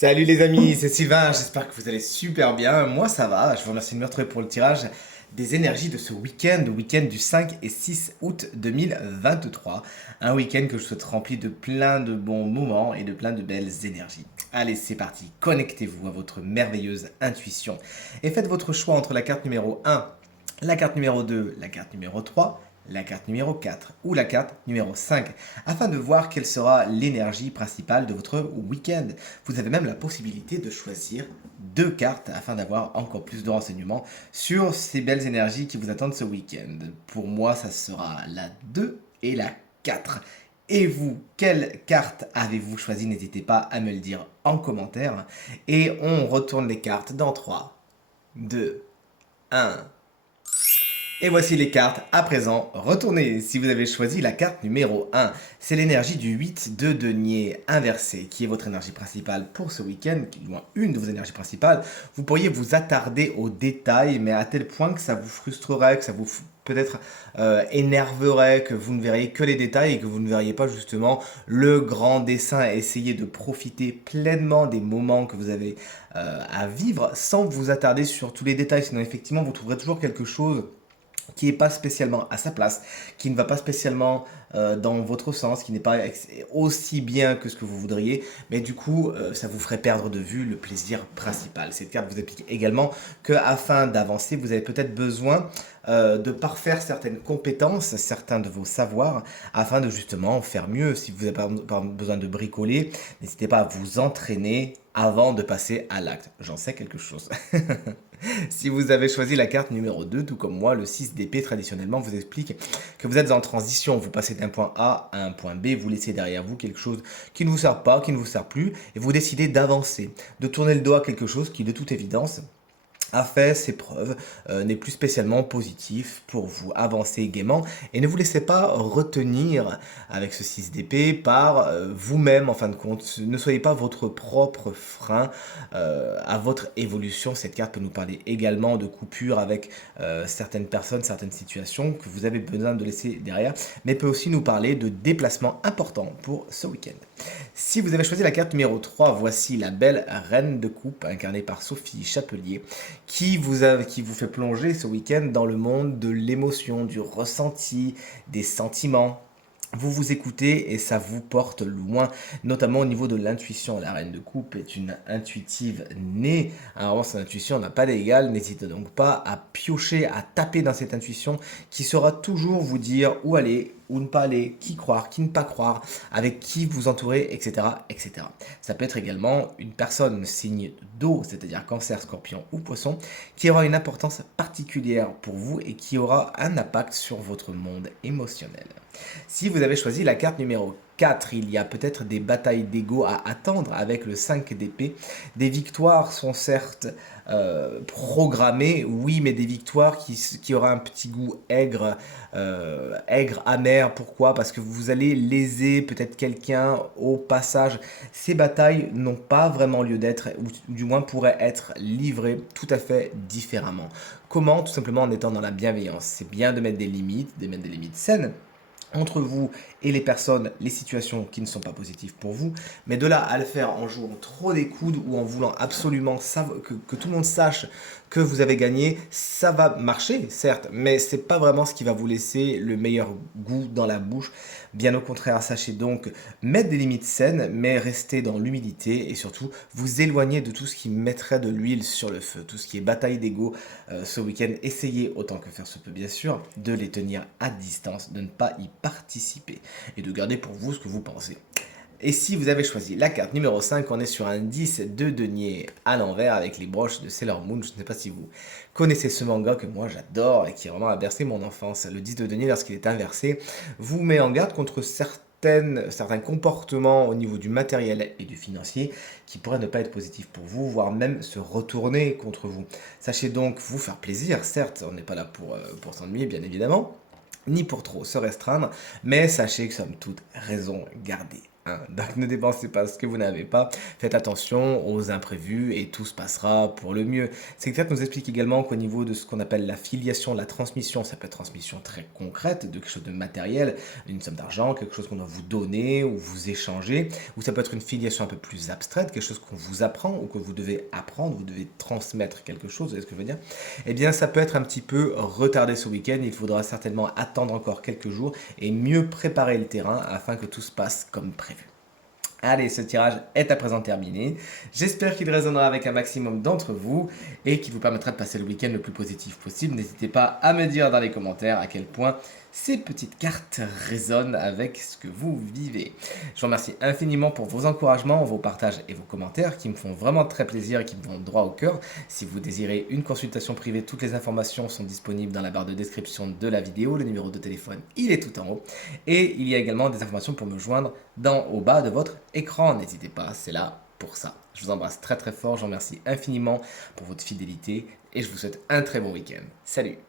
Salut les amis, c'est Sylvain, j'espère que vous allez super bien. Moi ça va, je vous remercie de me retrouver pour le tirage des énergies de ce week-end, le week-end du 5 et 6 août 2023. Un week-end que je souhaite rempli de plein de bons moments et de plein de belles énergies. Allez, c'est parti, connectez-vous à votre merveilleuse intuition et faites votre choix entre la carte numéro 1, la carte numéro 2, la carte numéro 3, la carte numéro 4 ou la carte numéro 5 afin de voir quelle sera l'énergie principale de votre week-end. Vous avez même la possibilité de choisir deux cartes afin d'avoir encore plus de renseignements sur ces belles énergies qui vous attendent ce week-end. Pour moi, ça sera la 2 et la 4. Et vous, quelle carte avez-vous choisi? N'hésitez pas à me le dire en commentaire. Et on retourne les cartes dans 3, 2, 1. Et voici les cartes à présent retournées. Si vous avez choisi la carte numéro 1, c'est l'énergie du 8 de denier inversé qui est votre énergie principale pour ce week-end, du moins une de vos énergies principales. Vous pourriez vous attarder aux détails, mais à tel point que ça vous frustrerait, que ça vous peut-être énerverait, que vous ne verriez que les détails et que vous ne verriez pas justement le grand dessin. Essayez de profiter pleinement des moments que vous avez à vivre sans vous attarder sur tous les détails, sinon effectivement vous trouverez toujours quelque chose qui n'est pas spécialement à sa place, qui ne va pas spécialement dans votre sens, qui n'est pas aussi bien que ce que vous voudriez, mais du coup, ça vous ferait perdre de vue le plaisir principal. Cette carte vous explique également que afin d'avancer, vous avez peut-être besoin de parfaire certaines compétences, certains de vos savoirs, afin de justement faire mieux. Si vous avez par besoin de bricoler, n'hésitez pas à vous entraîner avant de passer à l'acte. J'en sais quelque chose. Si vous avez choisi la carte numéro 2, tout comme moi, le 6 d'épée traditionnellement vous explique que vous êtes en transition. Vous passez d'un point A à un point B, vous laissez derrière vous quelque chose qui ne vous sert pas, qui ne vous sert plus, et vous décidez d'avancer, de tourner le dos à quelque chose qui, de toute évidence, a fait ses preuves, n'est plus spécialement positif pour vous. Avancez gaiement et ne vous laissez pas retenir avec ce 6 d'épée par vous-même en fin de compte. Ne soyez pas votre propre frein à votre évolution. Cette carte peut nous parler également de coupure avec certaines personnes, certaines situations que vous avez besoin de laisser derrière, mais peut aussi nous parler de déplacements importants pour ce week-end. Si vous avez choisi la carte numéro 3, voici la belle reine de coupe incarnée par Sophie Chapelier qui vous fait plonger ce week-end dans le monde de l'émotion, du ressenti, des sentiments. Vous vous écoutez et ça vous porte loin, notamment au niveau de l'intuition. La reine de coupe est une intuitive née. Alors, son intuition n'a pas d'égal. N'hésitez donc pas à piocher, à taper dans cette intuition qui saura toujours vous dire où aller, où ne pas aller, qui croire, qui ne pas croire, avec qui vous entourer, etc., etc. Ça peut être également une personne signe d'eau, c'est-à-dire cancer, scorpion ou poisson, qui aura une importance particulière pour vous et qui aura un impact sur votre monde émotionnel. Si vous avez choisi la carte numéro 4, il y a peut-être des batailles d'ego à attendre avec le 5 d'épée. Des victoires sont certes programmées, oui, mais des victoires qui aura un petit goût aigre, aigre, amer. Pourquoi? Parce que vous allez léser peut-être quelqu'un au passage. Ces batailles n'ont pas vraiment lieu d'être, ou du moins pourraient être livrées tout à fait différemment. Comment? Tout simplement en étant dans la bienveillance. C'est bien de mettre de mettre des limites saines entre vous et les personnes, les situations qui ne sont pas positives pour vous, mais de là à le faire en jouant trop des coudes ou en voulant absolument que tout le monde sache que vous avez gagné, ça va marcher, certes, mais c'est pas vraiment ce qui va vous laisser le meilleur goût dans la bouche. Bien au contraire, sachez donc mettre des limites saines, mais rester dans l'humilité et surtout vous éloigner de tout ce qui mettrait de l'huile sur le feu, tout ce qui est bataille d'ego ce week-end. Essayez autant que faire se peut, bien sûr, de les tenir à distance, de ne pas y participer et de garder pour vous ce que vous pensez. Et si vous avez choisi la carte numéro 5, on est sur un 10 de denier à l'envers avec les broches de Sailor Moon. Je ne sais pas si vous connaissez ce manga que moi j'adore et qui a vraiment bercé mon enfance. Le 10 de denier, lorsqu'il est inversé, vous met en garde contre certains comportements au niveau du matériel et du financier qui pourraient ne pas être positifs pour vous, voire même se retourner contre vous. Sachez donc vous faire plaisir, certes, on n'est pas là pour s'ennuyer, bien évidemment, ni pour trop se restreindre, mais sachez que somme toute, raison gardée hein. Donc ne dépensez pas ce que vous n'avez pas. Faites attention aux imprévus et tout se passera pour le mieux. Secret nous explique également qu'au niveau de ce qu'on appelle la filiation, la transmission, ça peut être transmission très concrète, de quelque chose de matériel, une somme d'argent, quelque chose qu'on doit vous donner ou vous échanger, ou ça peut être une filiation un peu plus abstraite, quelque chose qu'on vous apprend ou que vous devez apprendre, vous devez transmettre quelque chose, vous voyez ce que je veux dire? Eh bien, ça peut être un petit peu retardé ce week-end. Il faudra certainement attendre encore quelques jours et mieux préparer le terrain afin que tout se passe comme prévu. Allez, ce tirage est à présent terminé. J'espère qu'il résonnera avec un maximum d'entre vous et qu'il vous permettra de passer le week-end le plus positif possible. N'hésitez pas à me dire dans les commentaires à quel point ces petites cartes résonnent avec ce que vous vivez. Je vous remercie infiniment pour vos encouragements, vos partages et vos commentaires qui me font vraiment très plaisir et qui me vont droit au cœur. Si vous désirez une consultation privée, toutes les informations sont disponibles dans la barre de description de la vidéo. Le numéro de téléphone, il est tout en haut. Et il y a également des informations pour me joindre au bas de votre écran. N'hésitez pas, c'est là pour ça. Je vous embrasse très très fort, je vous remercie infiniment pour votre fidélité et je vous souhaite un très bon week-end. Salut!